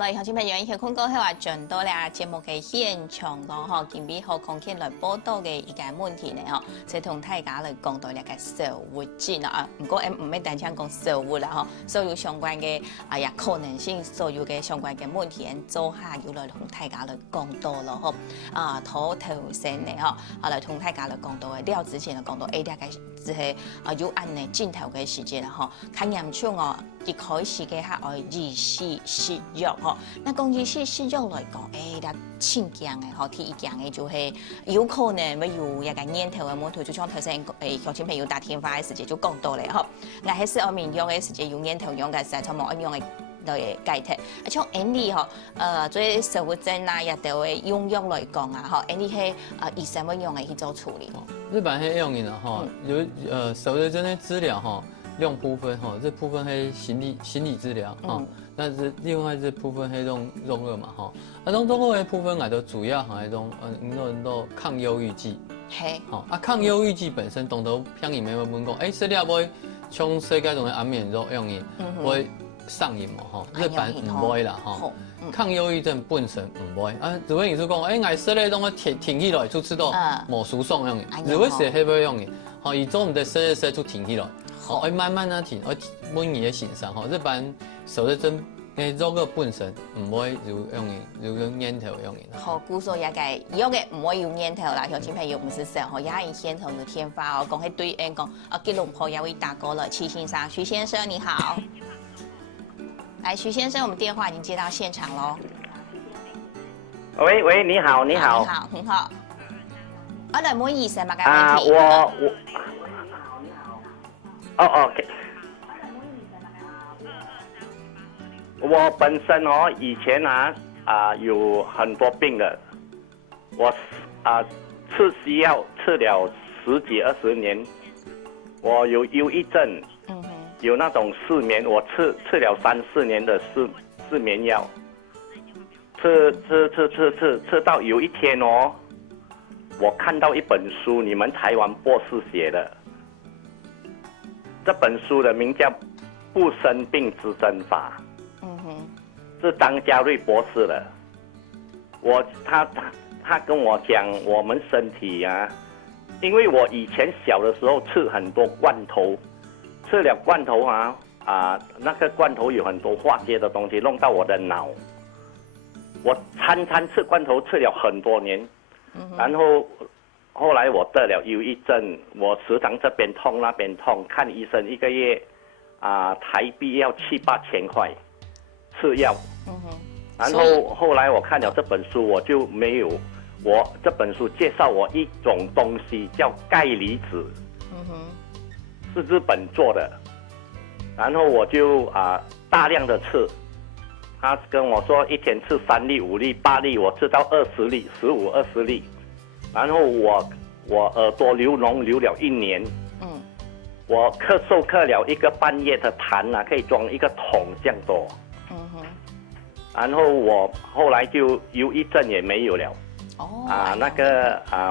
好啦，乡亲朋友，现看过后啊，转到了节目嘅现场咯，吼，今日好空间来报道嘅一个问题呢，吼，即同大家来讲到了个社会症啊，不过唔係單單講社會啦，吼，所有相關嘅呀可能性，所有嘅相關嘅問題，做下要來同大家來講到咯，吼，頭先呢，吼，來同大家來講到嘅，了之前就講到大概即係有按呢鏡頭嘅時間啦，吼，較嚴重哦，一開始嘅係愛兒時食藥，吼，那講兒時食藥來講，啦前驚嘅，吼，第一驚嘅就係有可能會有一個念頭嘅問題，就像頭先鄉親朋友打電話嘅時間就講到咧，吼，我係食安眠藥嘅時間有念頭用嘅時候，就冇安用嘅。來解決，像安利吼，做社會症啊，也都會用藥來講啊，吼，安利係醫生會用嚟去做處理。日本係用嘅吼，有社會症的治療吼，用部分吼，這部分係心理治療吼，但是另外這部分係用藥嘛吼，種中藥的部分都主要係一種都抗憂鬱劑。係。吼，抗憂鬱劑本身當到偏移咪會問講，食了會像世界上嘅安眠藥用嘅，會上癮嘛吼，日本唔會啦吼，抗憂鬱症本身唔會啊。如果你是講，我食咧當我停起來，就知道冇輸送用嘅，如果是係會用嘅，吼，伊做唔得食就停起來，我慢慢啊停，我滿意嘅欣賞吼。日本受咗症嘅藥個本身唔會有用嘅，有個念頭用嘅。好，故說也個藥嘅唔會有念頭啦，鄉親朋友唔是實吼，也係現頭有天發哦，講係對人講，吉隆坡有位大哥了，徐先生，徐先生你好。來，徐先生，我們電話已經接到現場嘍。喂，你好，你好，你好，很好。我來問醫生嘛，OK。我本身哦，以前有很多病的，我吃西藥吃了10幾20年，我有憂鬱症。有那種失眠，我吃了3、4年的失眠藥，吃到有一天哦，我看到一本書，你們台灣博士寫的，這本書的名叫《不生病之真法》，是張家瑞博士的。他跟我講，我們身體啊，因為我以前小的時候吃很多罐頭。吃了罐頭那個罐頭有很多化學的東西弄到我的腦，我餐吃罐頭吃了很多年，然後後來我得了憂鬱症，我時常這邊痛那邊痛，看醫生一個月台幣要7、8千塊吃藥，然後後來我看了這本書，我就沒有，這本書介紹我一種東西叫鈣離子。是日本做的，然後我就大量的吃，他跟我說一天吃3粒、5粒、8粒，我吃到20粒、15、20粒，然後我耳朵流膿流了1年，我咳了1個半月的痰可以裝一個桶這樣多，然後我後來就憂鬱症也沒有了，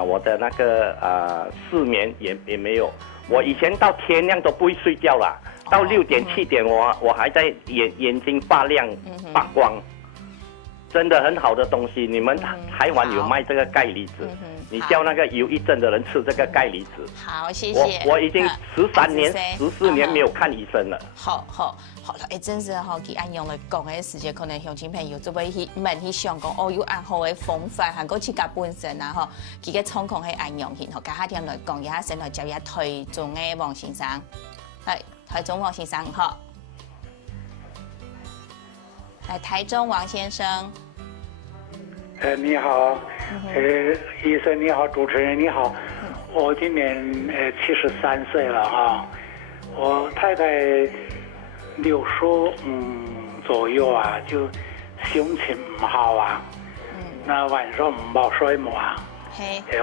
我的那個失眠也沒有。我以前到天亮都不會睡覺啦，到6點7點我還在眼睛發亮發光，真的很好的東西。你們台灣有賣這個鈣離子，你叫那個憂鬱症的人吃這個鈣離子。好，謝謝。我已經13年、14年沒有看醫生了。好啦，真是吼，佢按用嚟講嘅時間，可能鄉親朋友就會去問去想講，有按好嘅方法，韓國自家本身吼，佢嘅狀況係按用去，吼，家下聽來講，而家先來接一台中嘅王先生，係台中王先生好，係台中王先生。你好，醫生你好，主持人你好，我今年73歲了哈，我太太65左右就心情唔好那晚上唔好睡嘛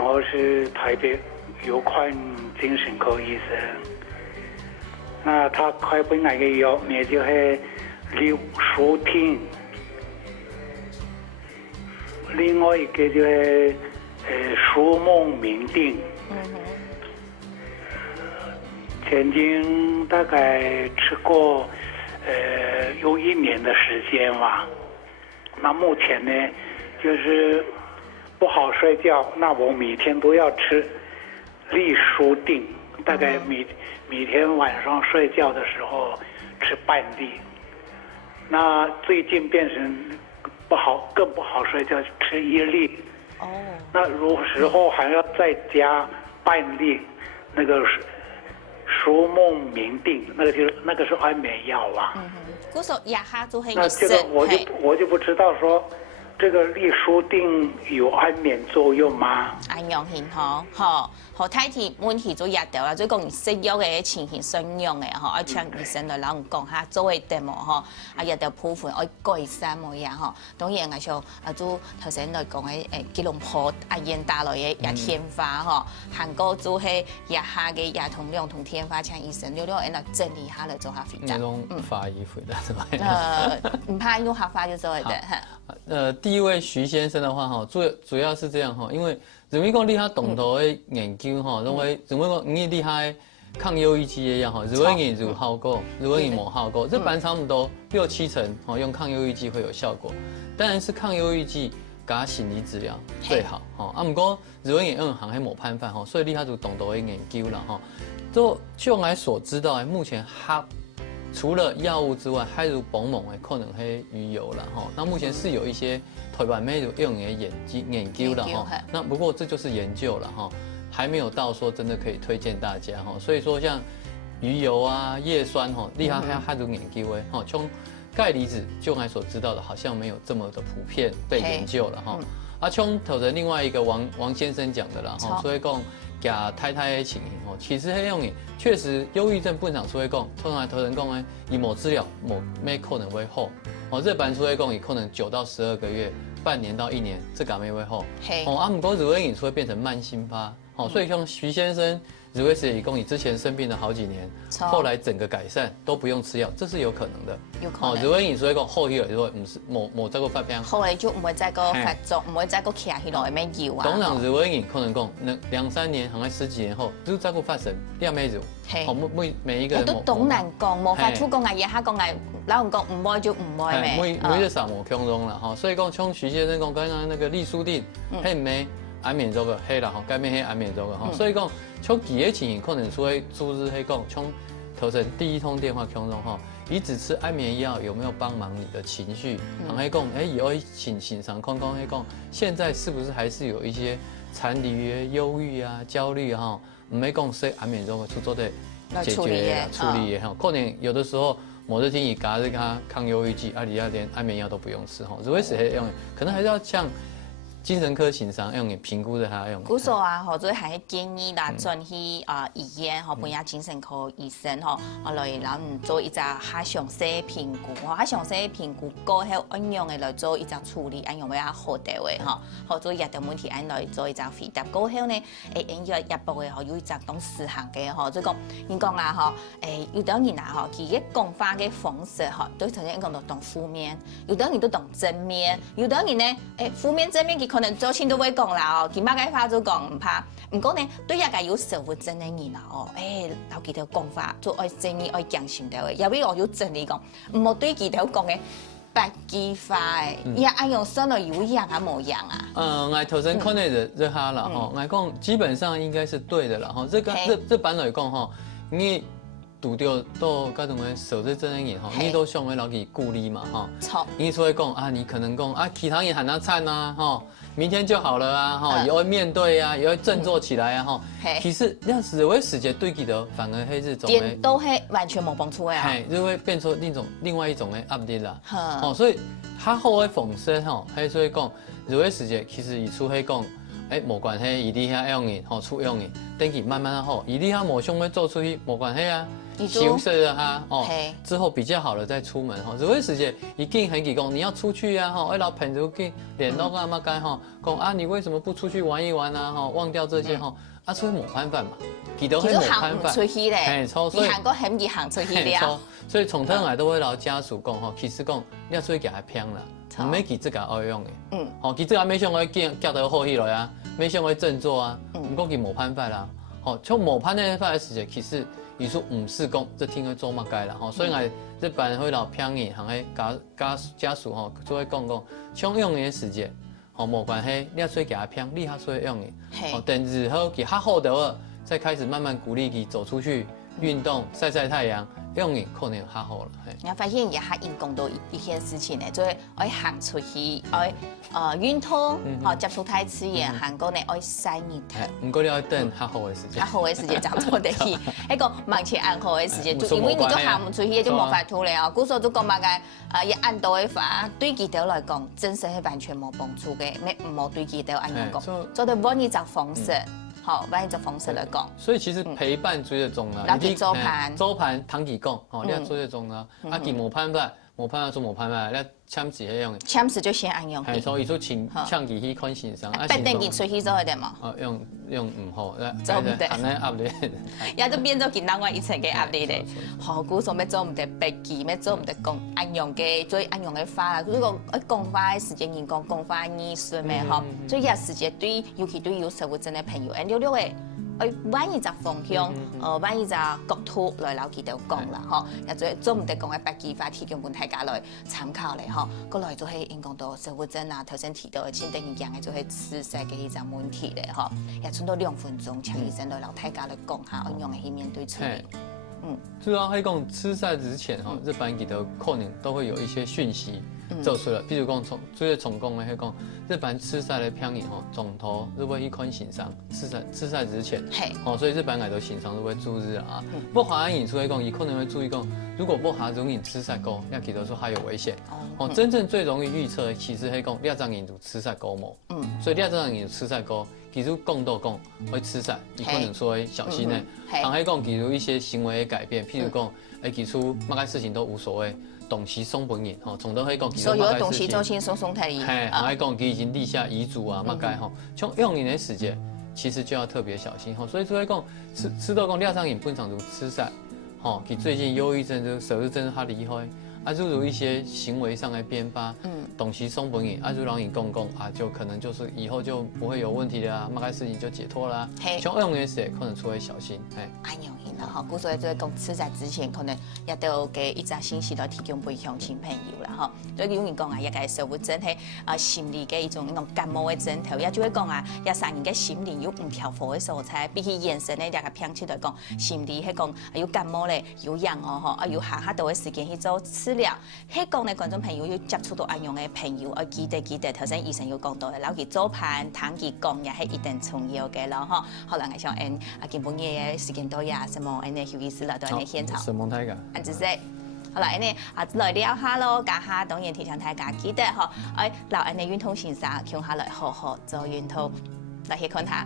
我是台北有看精神科醫生，那他開俾我嘅藥呢就係硫舒汀，另外一個就係舒夢明定。曾經大概吃過有1年的時間吧，那目前呢，就是不好睡觉，那我每天都要吃利舒定，大概每天晚上睡觉的时候吃半粒。那最近变成更不好睡觉，吃1粒。哦。那有时候还要再加半粒那个舒梦明定，那个是安眠药啊。嗰時候日下做係那这个我就不知道说，这个利舒定有安眠作用吗？安陽型嗬，和睇題問題做日掉啦，所以講你食藥嘅情形相用嘅嗬，我請醫生來同講下做嘅點嗬，日掉部分我改善冇嘢嗬，當然我就做頭先來講嘅吉隆坡現帶來嘅日天花嗬，韓國做係日下嘅日同量同天花，請醫生了嚟整理下嚟做下肥皂。那種法醫回答是吧？唔怕用下法就做的。第一位徐先生的話哈，主要是這樣哈，因為認為講你他動頭的研究哈，認為講你厲害抗憂鬱劑的藥哈，如果你有效果，如果你冇效果，這般差不多6-7成哈，用抗憂鬱劑會有效果。當然是抗憂鬱劑加心理治療最好哈。啊，不過如果你用行係冇判法哈，所以你他就動頭的研究啦哈。就我所知道，目前除了藥物之外，還有幫忙的可能係魚油啦哈。那目前是有一些台灣咩用嘅研究啦哈。那不過這就是研究了哈，還沒有到說真的可以推薦大家哈。所以說像魚油啊、葉酸哈，厲害還有研究嘅哈。從鈣離子就我所知道的，好像沒有這麼的普遍被研究了哈。啊，從頭先另外一個王先生講的啦哈，所以講給太太的情形吼，其實迄種嘅確實憂鬱症本場所以講，通常頭先講咧，伊冇治療冇咩可能會好，哦，這版所以講，伊可能9到12個月、半年到1年，這個咩會好，哦，啊，唔過如果你會變成慢性發，哦，所以像徐先生。如果是以供你之前生病了好幾年，後來整個改善都不用吃藥，這是有可能的。有可能。哦，如果你說講後期來說，唔是冇再個發病，後來就唔會再個發作，唔會再個起起來咩藥啊。當然，如果你可能講2-3年，可能10幾年後，就再個發生，你要咩藥？哦，每一個人都懂難講，冇法度講啊，嘢下講啊，老人講唔愛就唔愛咩。每個啥冇強中啦，哈，所以講像徐先生講剛剛那個利舒定，係唔係安眠藥個係啦，哈，改變係安眠藥個哈，所以講。從其他情形可能說注意係講，從頭先第一通電話當中哈，你只吃安眠藥有沒有幫忙你的情緒？係講，以後請上看看係講，現在是不是還是有一些殘留憂鬱啊、焦慮哈？唔係講食安眠藥去做的解決處理哈，可能有的時候某日天你加這個抗憂鬱劑，你要連安眠藥都不用吃哈，如果是用，可能還是要像。精神科情商用嚟評估的下用。古數啊，或者係建議啦，轉去醫院或本下精神科醫生嗬，來然做一隻較詳細評估，較詳細評估過後，按樣嘅來做一隻處理，按樣比較好啲嘅嗬，或者日條問題按來做一隻回答。過後呢，按藥一步嘅嗬，有一隻當實行嘅嗬，即係講你講啊嗬，有啲人啊嗬，佢嘅講法嘅方式嗬，都頭先講到當負面，有啲人都當正面，有啲人呢，負面正面佢。可能早前都會講啦哦，佢馬解法都講唔怕，唔過呢對一個有社會症嘅人啦哦，有幾條講法做愛正義愛強性嘅，有邊我要整理講，唔好對幾條講嘅白雞化嘅，也按用生來有樣啊冇樣啊。我頭先看的這下啦吼，我講基本上應該是對的啦吼，這版來講吼，你拄到各種嘅受這症嘅人吼，你都想要攞佢鼓勵嘛吼，你所以講啊，你可能講啊，其他人喊他慘啊吼。明天就好了啊，哈，也會面對啊，也會振作起來啊，哈。其實那樣子會時間對佢的反而係這種嘅，都係完全冇幫助啊。係，就會變出另外一種嘅壓力啦。哦，所以他後嘅風聲吼，係所以講，如果時間其實伊出去講，冇關係，伊啲遐用嘅，吼出用嘅，等佢慢慢好，伊啲遐冇想要做出去，冇關係啊。休息了哈，哦，之後比較好了再出門哈。如果時間一定很急講，你要出去啊哈，老朋友給聯絡啊嘛該哈，講啊你為什麼不出去玩一玩啊哈，忘掉這些哈，啊出去冇辦法嘛，佢都係冇辦法，出去咧，所以韓國很易行出去了，所以從頭來都會老家屬講哈，其實講你要出去給他騙啦，唔免佢自己愛用嘅，哦，佢自己沒想過叫到好起來啊，沒想過振作啊，唔過佢冇辦法啦。吼，像模判的发的时间，其实伊说唔是讲这听个做乜解啦，吼，所以我日本会老偏硬，行喺家属吼，做会讲，像用年时间，吼无关系，你要做给他偏，你还做用年，哦，等日后给他好的，再开始慢慢鼓励佢走出去运动，晒晒太阳。用年可能较好了。我发现也还因讲到一件事情呢，就是爱行出去，爱运动，好接触太刺眼，韩国呢爱晒日头。不过你要等较好的时间。较好的时间长做得去，那个忙前暗好的时间，就因为你就行唔出去，就冇法度了哦。古时候就讲嘛个，一按到的话，对记者来讲，真实係完全冇帮助嘅，唔好对记者按样讲，做到揾一隻方式。好，万一做方式来讲，所以其实陪伴追得重啦，然后周盘唐几讲，哦，你要追得重啦，啊，佢冇判吧，冇判做冇判吧，你签字迄样，签字就先按用，系，所以说抢佢去看先生，啊，不定佢出去做一点嘛，哦，用唔好，做唔得，行咧压力，也就变咗见到我一层嘅压力咧，何故说咩做唔得笔记，咩做唔得讲按用嘅，最按用嘅法啦，如果讲法嘅时间人讲法艺术咩嗬，所以有时间对，尤其对有社会真嘅朋友，溜嘅。揾一隻方向，揾一隻角度來留佢哋講啦，嗬，又做唔得講嘅筆記法提供俾大家來參考咧，嗬，過來就係應講到社會症啊，頭先提到嘅前定講嘅就係自殺嘅一隻問題咧，嗬，也剩到2分鐘，請醫生來留大家來講下，按樣嘅去面對處理。主要係講吃菜之前，嗬，日本佢哋可能都會有一些訊息。做出了，比如讲從講嘅講，日本吃菜的偏影吼，總頭如果一款欣賞吃菜之前，所以日本人都欣賞如果注意啊。不含飲出嚟講，伊可能會注意講，如果不含容飲吃菜高，那其實說還有危險。真正最容易預測的其實係講廖張飲就吃菜高冇，所以廖張飲吃菜高，其實講到講會吃菜，伊可能說會小心呢。還係講，比如一些行為的改變，譬如講，其實乜嘢事情都無所謂。董其松本人，吼，從頭可以講，所有東西都先鬆太伊。係，還講佢已經立下遺囑啊，乜解吼，從用年的時間，其實就要特別小心吼。所以就會講，吃到講廖上癮本場就吃菜，吼，佢最近憂鬱症就首日症他離開，啊，諸如一些行為上的變化，董其松本人，啊，如讓你公啊，就可能就是以後就不會有問題啦，乜解事情就解脫啦。從用年時可能出會小心，係。然後，故所以就講吃菜之前，可能也都給一隻信息來提供俾鄉親朋友啦，吼。所以有人講啊，一個社會真係心理嘅一種感冒嘅症頭，也就會講啊，一三人嘅心理有唔調和嘅所在，比起眼神咧，大家偏切來講，心理係講有感冒咧，有癢哦，有下下多嘅時間去做治療。係講咧，觀眾朋友要接觸到安樣嘅朋友，記得頭先醫生有講到嘅，留佢早盤聽佢講也係一定重要嘅咯，吼。可能係像基本嘅時間多呀，什麼休息室啦，都係現場。什麼睇㗎？安子姐，好啦，來聊下咯，家下當然提倡大家記得嗬，留運動先生，叫下來好好做運動，來去看下。